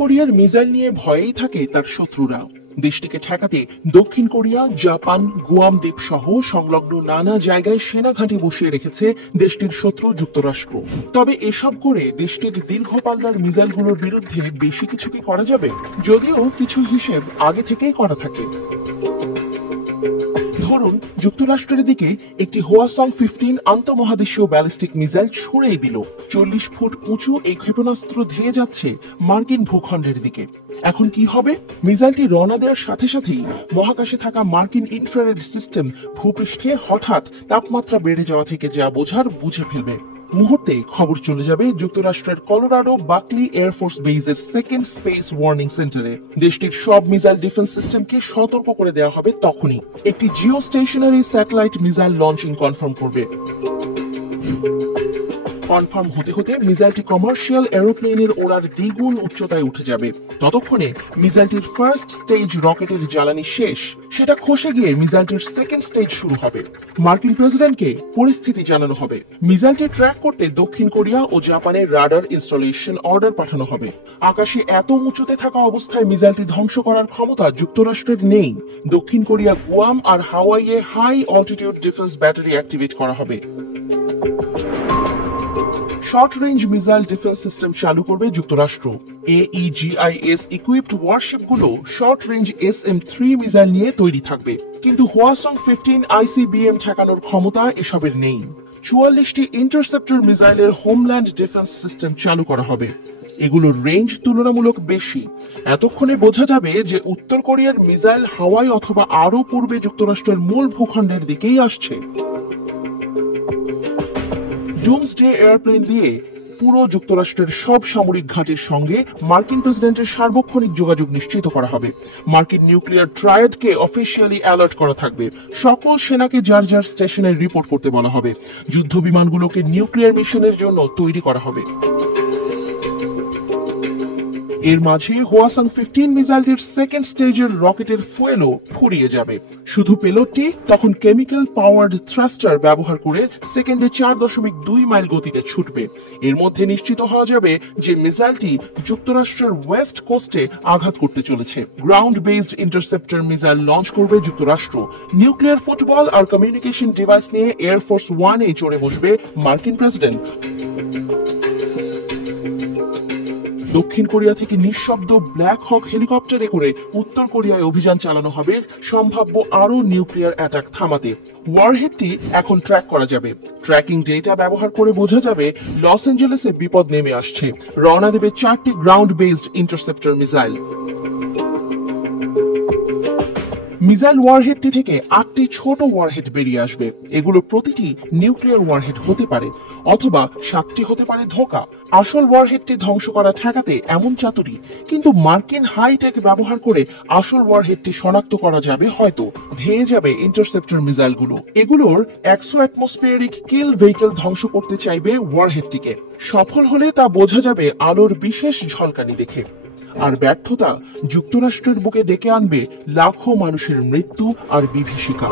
কোরিয়ার মিসাইল নিয়ে ভয়েই থাকে তার শত্রুরা। দেশটিকে ঠেকাতে দক্ষিণ কোরিয়া, জাপান, গুয়াম দ্বীপ সহ সংলগ্ন নানা জায়গায় সেনা ঘাঁটি বসিয়ে রেখেছে দেশটির শত্রু যুক্তরাষ্ট্র। তবে এসব করে দেশটির দীর্ঘ পাল্লার মিসাইলগুলোর বিরুদ্ধে বেশি কিছু কি করা যাবে? যদিও কিছু হিসেব আগে থেকেই করা থাকে। ধরুন, যুক্তরাষ্ট্রের দিকে একটি হোয়াসং 15 আন্তঃমহাদেশীয় ব্যালিস্টিক মিসাইল ছুড়েই দিল। 40 ফুট উঁচু এই ক্ষেপণাস্ত্র ধেয়ে যাচ্ছে মার্কিন ভূখণ্ডের দিকে। এখন কি হবে? মিসাইলটি রওনা দেওয়ার সাথে সাথেই মহাকাশে থাকা মার্কিন ইনফ্রারেড সিস্টেম ভূপৃষ্ঠে হঠাৎ তাপমাত্রা বেড়ে যাওয়া থেকে যা বোঝার বুঝে ফেলবে। মুহূর্তে খবর চলে যাবে যুক্তরাষ্ট্রের কলোরাডো বাকলি এয়ারফোর্স বেজের সেকেন্ড স্পেস ওয়ার্নিং সেন্টারে। দেশটির সব মিসাইল ডিফেন্স সিস্টেমকে সতর্ক করে দেওয়া হবে তখনই। একটি geostationary satellite missile launching confirm করবে। কনফার্ম হতে হতে মিসাইলটি কমার্শিয়াল এরোপ্লেনের ওড়ার দ্বিগুণ উচ্চতায় উঠে যাবে। ততক্ষণে মিসাইলটির ফার্স্ট স্টেজ রকেটের জ্বালানি শেষ। সেটা খসে গিয়ে মিসাইলটির সেকেন্ড স্টেজ শুরু হবে। মার্কিন প্রেসিডেন্টকে পরিস্থিতি জানানো হবে। মিসাইলটি ট্র্যাক করতে দক্ষিণ কোরিয়া ও জাপানের রাডার ইনস্টলেশন অর্ডার পাঠানো হবে। আকাশে এত উঁচুতে থাকা অবস্থায় মিসাইলটি ধ্বংস করার ক্ষমতা যুক্তরাষ্ট্রের নেই। দক্ষিণ কোরিয়া গুয়াম আর হাওয়াইয়ে high altitude defence battery activate করা হবে। Short range missile defence system চালু করবে যুক্তরাষ্ট্র। AEGIS ইকুইপড ওয়ারশিপগুলো শর্ট রেঞ্জ SM-3 মিসাইল নিয়ে তৈরি থাকবে, কিন্তু হোয়াসং 15 ICBM ঠেকানোর ক্ষমতা এসবের নেই। 44টি ইন্টারসেপ্টর মিসাইলের হোমল্যান্ড ডিফেন্স সিস্টেম চালু করা হবে। এগুলোর রেঞ্জ তুলনামূলক বেশি। এতক্ষণে বোঝা যাবে যে উত্তর কোরিয়ার মিসাইল হাওয়াই অথবা আরো পূর্বে যুক্তরাষ্ট্রের মূল ভূখণ্ডের দিকেই আসছে। ডুমসডে এয়ারপ্লেন দিয়ে পুরো যুক্তরাষ্ট্রের সব সামরিক ঘাঁটির সঙ্গে মার্কিন প্রেসিডেন্টের সার্বক্ষণিক যোগাযোগ নিশ্চিত করা হবে। মার্কিন নিউক্লিয়ার ট্রায়াডকে অফিসিয়ালি অ্যালার্ট করা থাকবে। সকল সেনাকে যার যার স্টেশনে রিপোর্ট করতে বলা হবে। যুদ্ধ বিমানগুলোকে নিউক্লিয়ার মিশনের জন্য তৈরি করা হবে। এর মাঝে হোয়াসং 15 মিসাইলটির সেকেন্ড স্টেজের রকেটের ফুয়েলও ফুরিয়ে যাবে। শুধু পেলোডটি তখন কেমিক্যাল পাওয়ার্ড থ্রাস্টার ব্যবহার করে সেকেন্ডে 4.2 মাইল গতিতে ছুটবে। এর মধ্যে নিশ্চিত হওয়া যাবে যে মিসাইলটি যুক্তরাষ্ট্রের ওয়েস্ট কোস্টে আঘাত করতে চলেছে। Ground based interceptor missile launch করবে যুক্তরাষ্ট্র। নিউক্লিয়ার ফুটবল আর কমিউনিকেশন ডিভাইস নিয়ে এয়ারফোর্স 1-এ চড়ে বসবে মার্কিন প্রেসিডেন্ট। দক্ষিণ কোরিয়া থেকে নিঃশব্দ ব্ল্যাক হক হেলিকপ্টারে করে উত্তর কোরিয়ায় অভিযান চালানো হবে সম্ভাব্য আরো নিউক্লিয়ার অ্যাটাক থামাতে। ওয়ারহেডটি এখন ট্র্যাক করা যাবে। ট্র্যাকিং ডেটা ব্যবহার করে বোঝা যাবে লস অ্যাঞ্জেলেসে বিপদ নেমে আসছে। রওনা দেবে 4টি ground based interceptor missile. Missile ওয়ারহেডটি থেকে 8টি ছোট ওয়ারহেড বেরিয়ে আসবে। এগুলো প্রতিটি নিউক্লিয়ার ওয়ারহেড হতে পারে, অথবা 7টি হতে পারে ধোঁকা। আসল ওয়ারহেডটি ধ্বংস করা ঠেকাতে এমন চাতুরি, কিন্তু মার্কিন হাইটেক ব্যবহার করে আসল ওয়ারহেডটি শনাক্ত করা যাবে হয়তো। ধেয়ে যাবে ইন্টারসেপ্টর মিসাইলগুলো। এগুলোর এক্সো অ্যাটমসফিয়ারিক কিল ভেহিকল ধ্বংস করতে চাইবে ওয়ারহেডটিকে। সফল হলে তা বোঝা যাবে আলোর বিশেষ ঝলকানি দেখে। আর ব্যর্থতা যুক্তরাষ্ট্রের বুকে ডেকে আনবে লাখো মানুষের মৃত্যু আর বিভীষিকা।